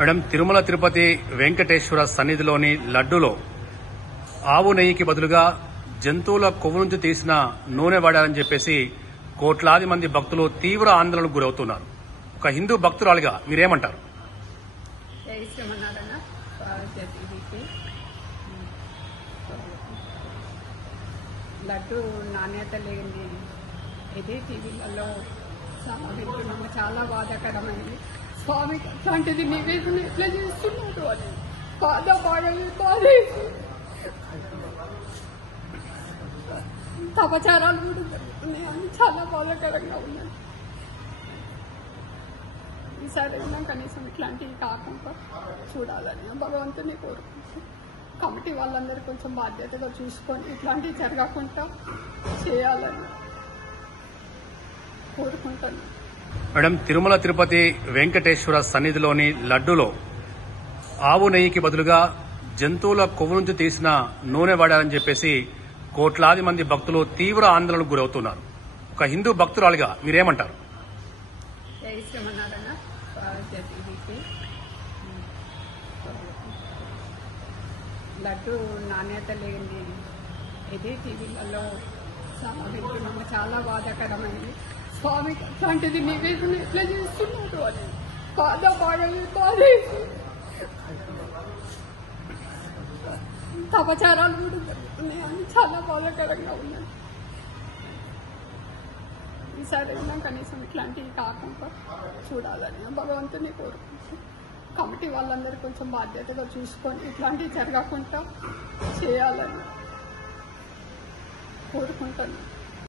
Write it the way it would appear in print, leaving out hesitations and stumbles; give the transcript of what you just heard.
Madam, Tirumala Tirupati Venkateswara సన్నిధిలోని లడ్డూలో ఆవు నెయ్యికి బదులుగా జంతువుల కొవ్వు నుంచి తీసిన నూనె వాడారని చెప్పేసి కోట్లాది మంది భక్తులు తీవ్ర ఆందోళనకు గురవుతున్నారు. ఒక హిందూ భక్తురాలిగా మీరేమంటారు? లడ్డు నాణ్యత లేని ఇది టీవీలలో చాలా వింటున్నాము. చాలా బాధాకరమైంది. స్వామికి అట్లాంటిది నివేదన ఎట్లా చేస్తున్నారు అని బాధ అపచారాలు కూడా జరుగుతున్నాయి అని చాలా బాధాకరంగా ఉన్నాయి. ఈసారి కనీసం ఇట్లాంటివి కాకుండా చూడాలని భగవంతుని కోరుకుంటున్నాను. కమిటీ వాళ్ళందరూ కొంచెం బాధ్యతగా చూసుకొని ఇట్లాంటివి జరగకుండా చేయాలని కోరుకుంటాను. మేడం, తిరుమల తిరుపతి వెంకటేశ్వర సన్నిధిలోని లడ్డూలో ఆవు నెయ్యికి బదులుగా జంతువుల కొవ్వు నుంచి తీసిన నూనె వాడారని చెప్పేసి కోట్లాది మంది భక్తులు తీవ్ర ఆందోళనకు గురవుతున్నారు. ఒక హిందూ భక్తురాలిగా మీరేమంటారు? లడ్డు నాణ్యత లేని ఇది టీవీలలో చాలా వింటున్నాము. చాలా బాధాకరమైంది. స్వామికి అట్లాంటిది నివేదన ఎట్లా చేస్తున్నారు అని బాధ అపచారాలు కూడా జరుగుతున్నాయి అని చాలా బాధాకరంగా ఉన్నాయి. ఈసారి కనీసం ఇట్లాంటివి కాకుండా చూడాలని భగవంతుని కోరుకుంటున్నాను. కమిటీ వాళ్ళందరూ కొంచెం బాధ్యతగా చూసుకొని ఇట్లాంటివి జరగకుండా చేయాలని కోరుకుంటాను.